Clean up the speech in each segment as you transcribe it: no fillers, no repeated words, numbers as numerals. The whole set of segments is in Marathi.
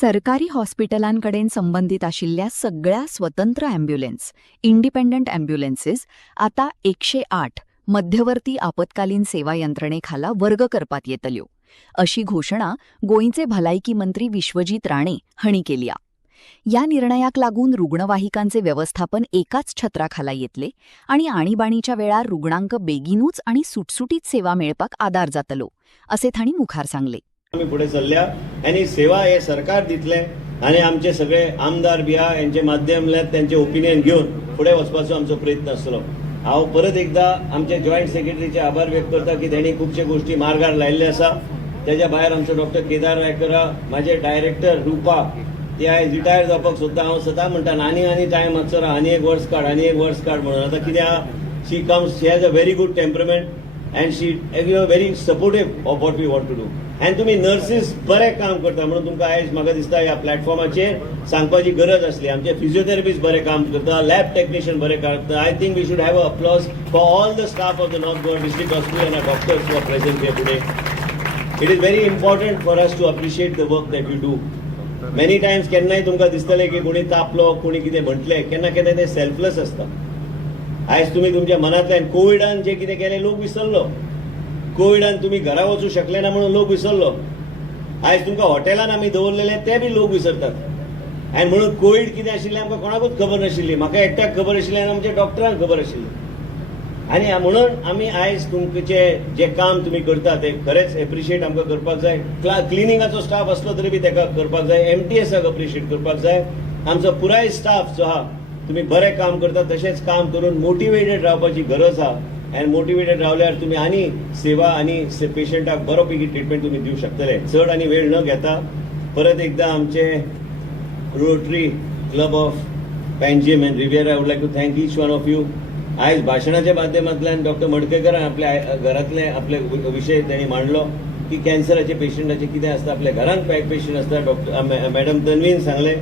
सरकारी हॉस्पिटलांकडेन संबंधित आशिल्ल्या सगळ्या स्वतंत्र ॲम्ब्युलन्स इंडिपेंडंट ॲम्ब्युलन्सीस आता 108 मध्यवर्ती आपत्कालीन सेवा यंत्रणेखाला वर्ग करपात येतल्यो अशी घोषणा गोंयचे भलायकी मंत्री विश्वजीत राणे हांणी केल्या. या निर्णयाक लागून रुग्णवाहिकांचे व्यवस्थापन एकाच छत्राखाला येतले आणि आणीबाणीच्या वेळार रुग्णांक बेगीनूच आणि सुटसुटीत सेवा मेळपाक आदार जातलो असे तांणी मुखार सांगले. आम्ही पुढे चल्ल्या आणि सेवा हे सरकार दितले आणि आमचे सगळे आमदार बिया यांचे माध्यमांतल्यान त्यांचे ओपिनियन घेऊन पुढे वचपाचो आमचो प्रयत्न आसतलो. हांव परत एकदा आमचे जॉईंट सेक्रेटरीचे आभार व्यक्त करता की त्यांनी खुबशे गोष्टी मार्गार लायिल्ले आसा. त्याच्या भायर आमचो डॉक्टर केदार रायकरा, माझे डायरेक्टर रूपा, ती आयज रिटायर जावपाक सोदता. हांव सदां म्हणटा आनी टायम मातसो राव, आनी एक वर्स काड म्हणून. आतां कित्याक she comes, she has a very good temperament and she very supportive of what we want to do. And तुम्ही नर्सेस बरे काम करता म्हणून तुमकां आयज म्हाका दिसता ह्या प्लॅटफॉर्माचेर सांगपाची गरज आसली. आमचे फिजिओथेरपिस्ट बरे काम करता, लॅब टेक्निशियन बरे करता. I think we should have a applause for all the staff of the north Goa district hospital and our doctors who are present here today. It is very important for us to appreciate the work that you do. Many times केन्नाय तुमकां दिसतले की कोणी तापलो, कोणी कितें म्हटलें, केन्ना केन्ना ते सेल्फलेस आसता. आयज तुम्ही तुमच्या मनांतल्यान कोविडान जे कितें केलें लोक विसरलो. कोविडान तुम्ही घरा वचूंक शकले ना म्हणून लोक विसरलो. आयज तुमकां हॉटेलान आमी दवरलेले ते बी लोक विसरतात. आनी म्हणून कोविड कितें आशिल्लें आमकां कोणाकूच खबर नाशिल्ली. म्हाका एकट्याक खबर आशिल्लें आनी आमच्या डॉक्टरांक खबर आशिल्लें. आनी म्हणून आमी आयज तुमचे जे काम तुम्ही करता ते खरेंच एप्रिशिएट आमकां करपाक जाय. क्लिनिंगाचो स्टाफ आसलो तरी बी ताका करपाक जाय. MTSाक अप्रिशिएट करपाक जाय. आमचो पुराय स्टाफ जो आहा तुम्ही बरे काम करता तसेच काम करून मोटिवेटेड रावपाची गरज आहा. आणि मोटिवेटेड रावल्यार तुम्ही आनी सेवा आनी पेशंटाक बरोपैकी ट्रिटमेंट तुम्ही दिवंक शकतले. चड आनी वेळ न घेता परत एकदा आमचे Rotary Club of Panjim and Riviera would like to thank each one of you. आयज भाशणाच्या माध्यमांतल्यान डॉक्टर मडकयकरान आपल्या घरातले आपले विशय त्यांनी मांडलो की कॅन्सराचे पेशंटाचे कितें आसता, आपल्या घरांत पेशंट आसता. डॉक्टर मॅडम तन्वीन सांगले,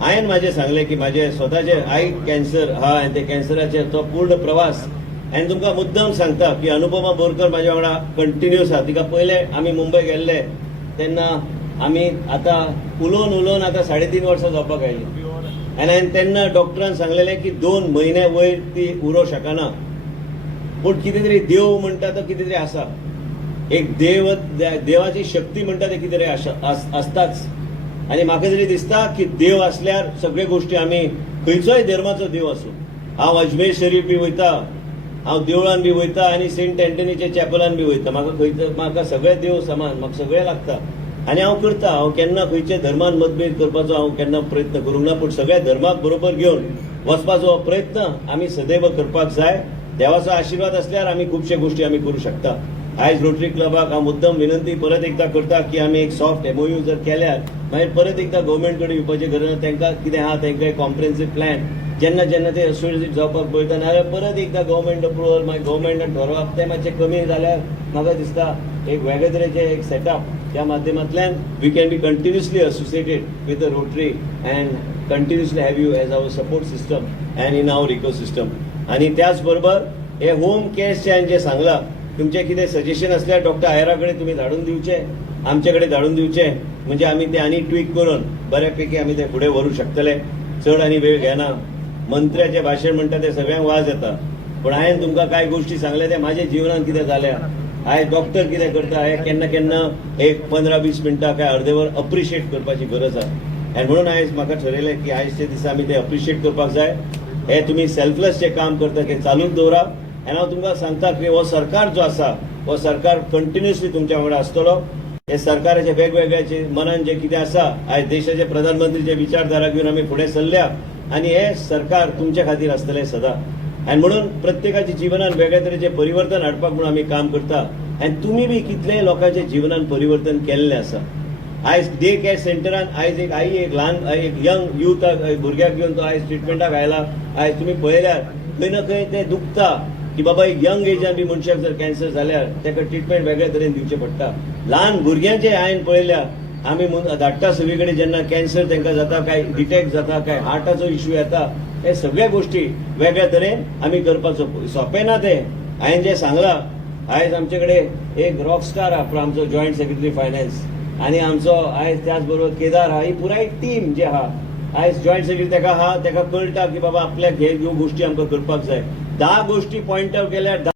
हांवें माझे सांगले की माझे स्वतःचे आई कॅन्सर हा आणि ते कॅन्सराचे तो पूर्ण प्रवास. आणि तुमकां मुद्दाम सांगता की अनुपमा बोरकर माझ्या वांगडा कंटिन्यूस आहा. तिका पयले आमी मुंबय गेल्ले तेन्ना आमी आतां उलोवन आतां 3.5 वर्सां जावपाक आयली. आनी हांवें तेन्ना डॉक्टरान सांगलेलें की 2 म्हयने वयर ती उरोवंक शकना. पूण कितें तरी देव म्हणटा तो कितें तरी आसा. एक देवाची शक्ती म्हणटा ते कितें तरी आसताच. आणि म्हाका तरी दिसता की देव असल्यार सगळे गोष्टी आमी खंयचोय धर्माचो देव आसूं. हांव अजमेर शरीफ बी वयता, हांव देवळान बी वयता आनी सेंट एंटनीचे चॅपलान बी वयता. म्हाका सगळे देव समान, म्हाका सगळे लागता आनी हांव करता. हांव केन्ना खंयचे धर्मान मतभेद करपाचो हांव केन्ना प्रयत्न करूंक ना. पूण सगळ्या धर्माक बरोबर घेवन वचपाचो प्रयत्न आमी सदैव करपाक जाय. देवाचो आशिर्वाद असल्यार आमी खुबशे गोष्टी आमी करूं शकता. आयज रोटरी क्लबाक हांव मुद्दम विनंती परत एकदा करता की आमी एक सॉफ्ट MOU जर केल्यार मागीर परत एकदा गव्हर्मेंट कडेन येवपाची गरज ना. तांकां कितें आहा तांकां एक कॉम्प्रिहेन्सिव्ह प्लॅन जेन्ना ते सुरळीत जावपाक पळयता नाल्यार परत एकदा गव्हर्मेंट अप्रुवल मागीर गव्हर्मेंटान ठरवप तें मातशें कमी जाल्यार म्हाका दिसता एक वेगळे तरेचें एक सेटअप त्या माध्यमांतल्यान we can be continuously associated with the Rotary and continuously have you as our support system and in our ecosystem. आनी त्याच बरोबर हे होम केअर्सचे हांवें जे सांगलां तुमचे कितें सजेशन असल्यार डॉक्टर आयरा कडेन तुमी धाडून दिवचे, आमचे कडेन धाडून दिवचे. म्हणजे आमी ते आनी ट्वीक करून बऱ्यापैकी आमी ते फुडें व्हरूंक शकतले. चड आनी वेळ घेना. मंत्र्याचें भाशण म्हणटा ते सगळ्यांक वाज येता. पूण हांवें तुमकां कांय गोश्टी सांगल्या ते म्हाज्या जिवनांत कितें जाल्या. आयज डॉक्टर कितें करता हे केन्ना एक 15-20 मिनटां काय अर्देवर अप्रिशिएट करपाची गरज आहा. आनी म्हणून आयज म्हाका ठरयलें की आयजच्या दिसा आमी ते अप्रिशिएट करपाक जाय. हे तुमी सेल्फलेस जे काम करता ते चालूच दवरा. आनी हांव तुमकां सांगता की हो सरकार जो आसा हो सरकार कंटिन्युअसली तुमच्या वांगडा आसतलो. हे सरकाराचे वेगवेगळ्याचे मनान जे कितें आसा आयज देशाचे प्रधानमंत्रीचे विचारधारा घेवन आमी फुडें सरल्या आनी हे सरकार तुमच्या खातीर आसतलें सदां. आनी म्हणून प्रत्येकाच्या जिवनान वेगळ्या तरेचे परिवर्तन हाडपाक म्हणून आमी काम करता. आनी तुमी बी कितलेय लोकांच्या जिवनान परिवर्तन केल्लें आसा. आयज डे केअर सेंटरान आयज एक आई एक ल्हान एक यंग यूथ भुरग्याक घेवन तो आयज ट्रिटमेंटाक आयला. आयज तुमी पळयल्यार खंय ना खंय तें दुखता की बाबा एक यंग एजान बी मनशाक जर कॅन्सर जाल्यार ताका ट्रिटमेंट वेगळ्या तरेन दिवचें पडटा. ल्हान भुरग्यांचे हांवें पळयल्या आमी धाडटा सगळे कडेन जेन्ना कॅन्सर तांकां जाता काय डिटेक्ट जाता काय हार्टाचो इश्यू येता हे सगळे गोष्टी वेगळ्या तरेन आमी करपाचो. सोंपें ना तें. हांवें जें सांगलां आयज आमचे कडेन एक रॉकस्टार आहा आमचो जॉयंट सेक्रेटरी फायनान्स आनी आमचो आयज त्याच बरोबर केदार आहा, ही पुराय टीम जी आहा, आयज जॉयंट सेक्रेटरी तेका आहा, तेका कळटा की बाबा आपल्याक ह्यो गोष्टी आमकां करपाक जाय. 10 गोष्टी पॉइंट आउट केल्यार